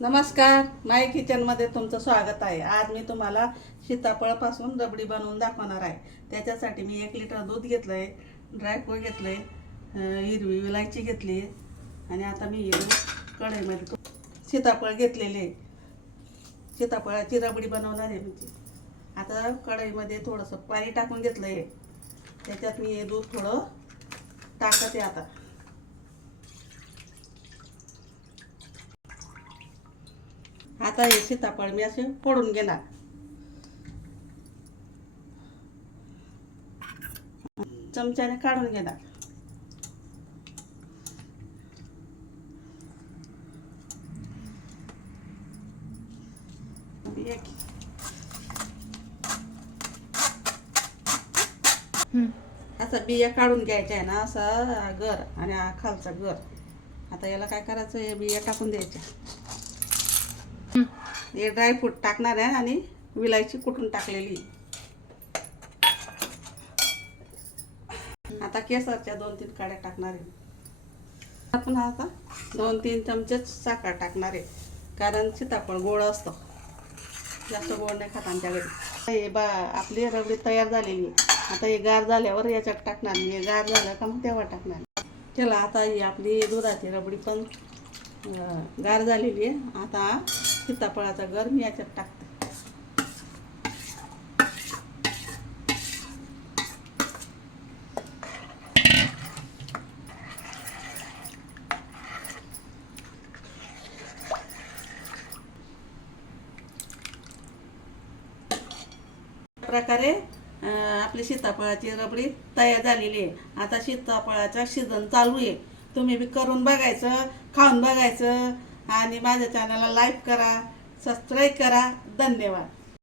नमस्कार, माय किचनमध्ये तुमचं स्वागत आहे। आज मी तुम्हाला सीताफळापासून रबडी बनवून दाखवणार आहे। त्याच्यासाठी मी 1 लिटर दूध घेतलं आहे, ड्रायफ्रूट घेतलं आहे, हिरवी इलायची घेतली आणि आता मी कढईमध्ये सीताफळ घेतलेले, सीताफळाची रबडी बनवणार आहे म्हणजे। आता कढईमध्ये थोडंसं पाणी टाकून घेतलं आहे, त्याच्यात मी हे दूध थोडं टाकते। आता हे सीताफळ मी असे फोडून घेणार, चमच्याने काढून घेणार। असं बिया काढून घ्यायच्या आहे ना, असा गर आणि हा खालचा गर। आता याला काय करायचं, हे बिया टाकून द्यायच्या। हे ड्रायफ्रूट टाकणार आहे आणि विलायची कुटून टाकलेली। आता केसरच्या 2-3 काड्या टाकणार आहे। आपण आता 2-3 चमचे साखर टाकणार आहे, कारण सीताफळ गोड असतं, जास्त गोड नाही खात आमच्या घरी। हे आपली रबडी तयार झालेली आहे। आता हे गार झाल्यावर याच्यात टाकणार, हे गार झालं का मग तेव्हा टाकणार। चला, आता ही आपली दुधाची रबडी पण गार झालेली आहे। आता सीताफळाचा गर मी याच्यात टाकते। प्रकारे आपली सीताफळाची रबडी तयार झालेली आहे। आता सीताफळाचा सीझन चालू आहे, तुम्ही बी करून बघायचं, खाऊन बघायचं आणि माझ्या चॅनलला लाईक करा, सबस्क्राईब करा। धन्यवाद।